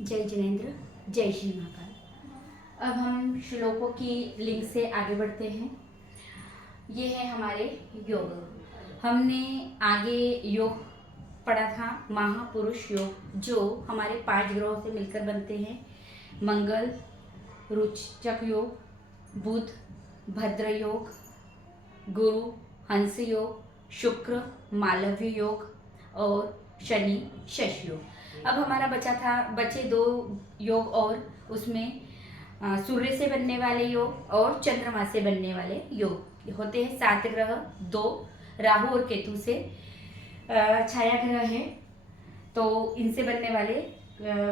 जय जिनेन्द्र, जय श्री महाकाल। अब हम श्लोकों की लिंक से आगे बढ़ते हैं। ये है हमारे योग। हमने आगे योग पढ़ा था, महापुरुष योग, जो हमारे 5 ग्रहों से मिलकर बनते हैं। मंगल, रुचक योग, बुध, भद्र योग, गुरु, हंस योग, शुक्र, मालव्य योग और शनि, शश योग। अब हमारा बचे 2 योग, और उसमें सूर्य से बनने वाले योग और चंद्रमा से बनने वाले योग होते हैं। 7 ग्रह, 2 राहु और केतु से छाया ग्रह है, तो इनसे बनने वाले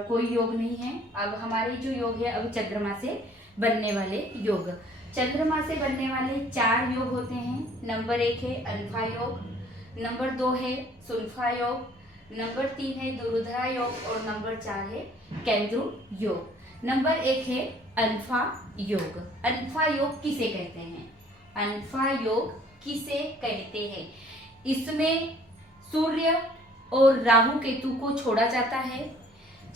कोई योग नहीं है। अब हमारे जो योग है, अब चंद्रमा से बनने वाले योग। चंद्रमा से बनने वाले 4 योग होते हैं। नंबर 1 है अल्फा योग, नंबर 2 है सुल्फा योग, नंबर 3 है दुरुधरा योग और नंबर 4 है केंद्रु योग। नंबर 1 है अल्फा योग। अल्फा योग किसे कहते हैं? अल्फा योग किसे कहते हैं? इसमें सूर्य और राहु केतु को छोड़ा जाता है।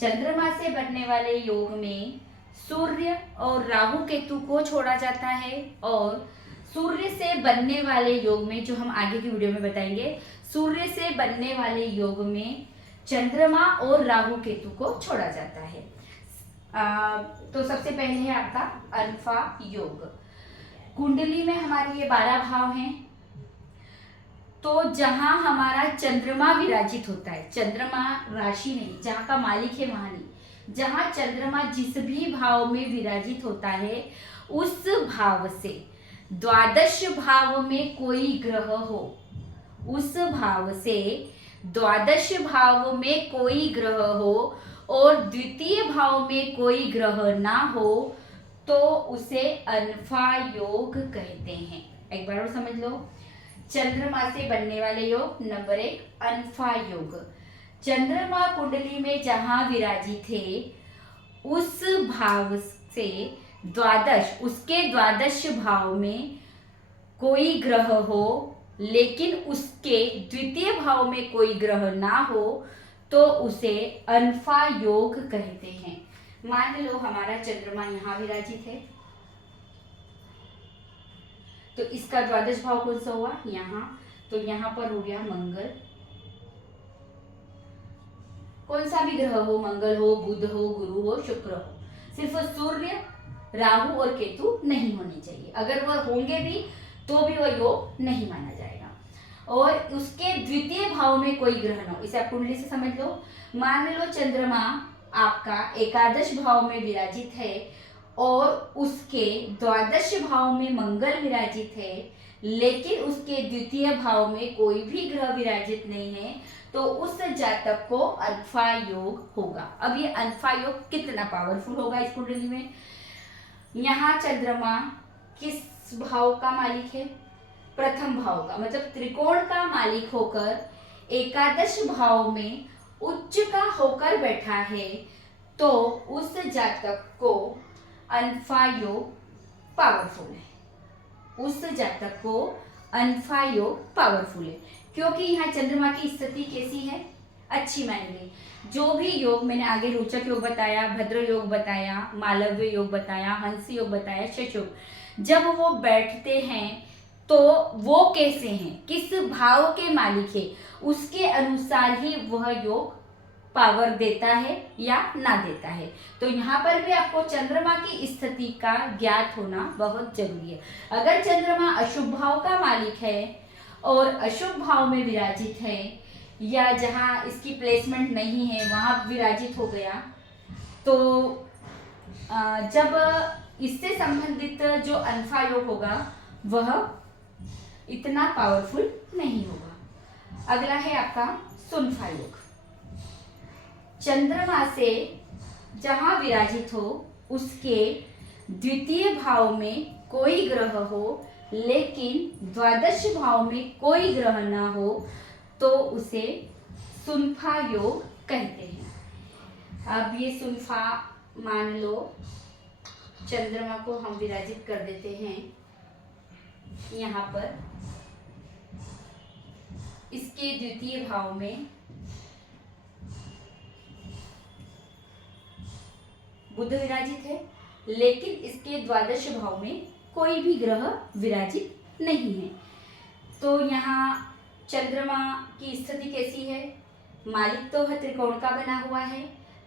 चंद्रमा से बनने वाले योग में सूर्य और राहु केतु को छोड़ा जाता है, और सूर्य से बनने वाले योग में, जो हम आगे की वीडियो में बताएंगे, सूर्य से बनने वाले योग में चंद्रमा और राहु केतु को छोड़ा जाता है। तो सबसे पहले है आपका अल्फा योग। कुंडली में हमारे ये 12 भाव हैं। तो जहां हमारा चंद्रमा विराजित होता है, चंद्रमा राशि नहीं, जहां का मालिक है वहां नहीं, जहां चंद्रमा जिस भी भाव में विराजित होता है, उस भाव से द्वादश भाव में कोई ग्रह हो, उस भाव से द्वादश भाव में कोई ग्रह हो और द्वितीय भाव में कोई ग्रह ना हो, तो उसे अल्फा योग कहते हैं। एक बार और समझ लो। चंद्रमा से बनने वाले योग, नंबर 1 अल्फा योग। चंद्रमा कुंडली में जहां विराजित है, उस भाव से उसके द्वादश भाव में कोई ग्रह हो, लेकिन उसके द्वितीय भाव में कोई ग्रह ना हो, तो उसे अल्फा योग कहते हैं। मान लो हमारा चंद्रमा यहाँ विराजित है, तो इसका द्वादश भाव कौन सा हुआ? यहाँ। तो यहाँ पर हो गया मंगल। कौन सा भी ग्रह हो, मंगल हो, बुध हो, गुरु हो, शुक्र हो, सिर्फ सूर्य, राहु और केतु नहीं होने चाहिए। अगर वह होंगे भी तो भी वह योग नहीं माना जाएगा। और उसके द्वितीय भाव में कोई ग्रह न हो। इसे आप कुंडली से समझ लो। मान लो चंद्रमा आपका एकादश भाव में विराजित है और उसके द्वादश भाव में मंगल विराजित है, लेकिन उसके द्वितीय भाव में कोई भी ग्रह विराजित नहीं है, तो उस जातक को अल्फा योग होगा। अब ये अल्फा योग कितना पावरफुल होगा इस कुंडली में? यहाँ चंद्रमा किस भाव का मालिक है? प्रथम भाव का, मतलब त्रिकोण का मालिक होकर एकादश भाव में उच्च का होकर बैठा है, तो उस जातक को अल्फा योग पावरफुल है। उस जातक को अल्फा योग पावरफुल है, क्योंकि यहाँ चंद्रमा की स्थिति कैसी है? अच्छी मानी गई। जो भी योग मैंने आगे रोचक योग बताया, भद्र योग बताया, मालव्य योग बताया, हंस योग बताया, शश योग, जब वो बैठते हैं तो वो कैसे हैं, किस भाव के मालिक है, उसके अनुसार ही वह योग पावर देता है या ना देता है। तो यहाँ पर भी आपको चंद्रमा की स्थिति का ज्ञात होना बहुत जरूरी है। अगर चंद्रमा अशुभ भाव का मालिक है और अशुभ भाव में विराजित है, या जहाँ इसकी प्लेसमेंट नहीं है वहाँ विराजित हो गया, तो जब इससे संबंधित जो अल्फा योग होगा वह इतना पावरफुल नहीं होगा। अगला है आपका सुल्फा योग। चंद्रमा से जहां विराजित हो, उसके द्वितीय भाव में कोई ग्रह हो, लेकिन द्वादश भाव में कोई ग्रह ना हो, तो उसे सुल्फा योग कहते हैं। अब ये सुल्फा, मान लो चंद्रमा को हम विराजित कर देते हैं यहाँ पर, इसके द्वितीय भाव में बुध विराजित है, लेकिन इसके द्वादश भाव में कोई भी ग्रह विराजित नहीं है। तो यहाँ चंद्रमा की स्थिति कैसी है? मालिक तो है त्रिकोण का बना हुआ है,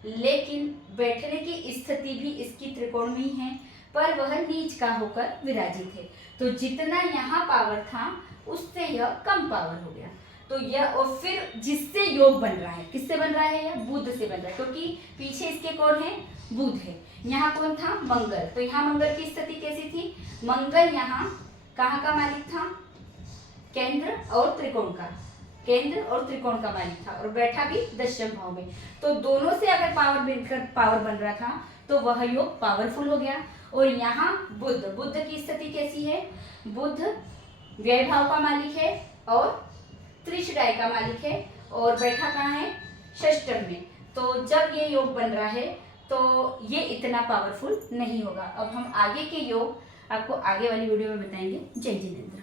लेकिन बैठने की स्थिति भी इसकी त्रिकोण में ही है, पर वह नीच का होकर विराजित है। तो जितना यहाँ पावर था उससे यह कम पावर हो गया। तो यह और फिर जिससे योग बन रहा है, किससे बन रहा है? यह बुध से बन रहा है, क्योंकि पीछे इसके कौन है? बुध है। यहाँ कौन था? मंगल। तो यहाँ मंगल की स्थिति कैसी थी? मंगल यहाँ कहाँ का मालिक था? केंद्र और त्रिकोण का, केंद्र और त्रिकोण का मालिक था, और बैठा भी दशम भाव में। तो दोनों से अगर पावर मिलकर पावर बन रहा था तो वह योग पावरफुल हो गया। और यहाँ बुध, बुध की स्थिति कैसी है? बुध व्यय भाव का मालिक है और त्रिशराय का मालिक है, और बैठा कहाँ है? षष्टम में। तो जब ये योग बन रहा है तो ये इतना पावरफुल नहीं होगा। अब हम आगे के योग आपको आगे वाली वीडियो में बताएंगे। जय जिनेंद्र।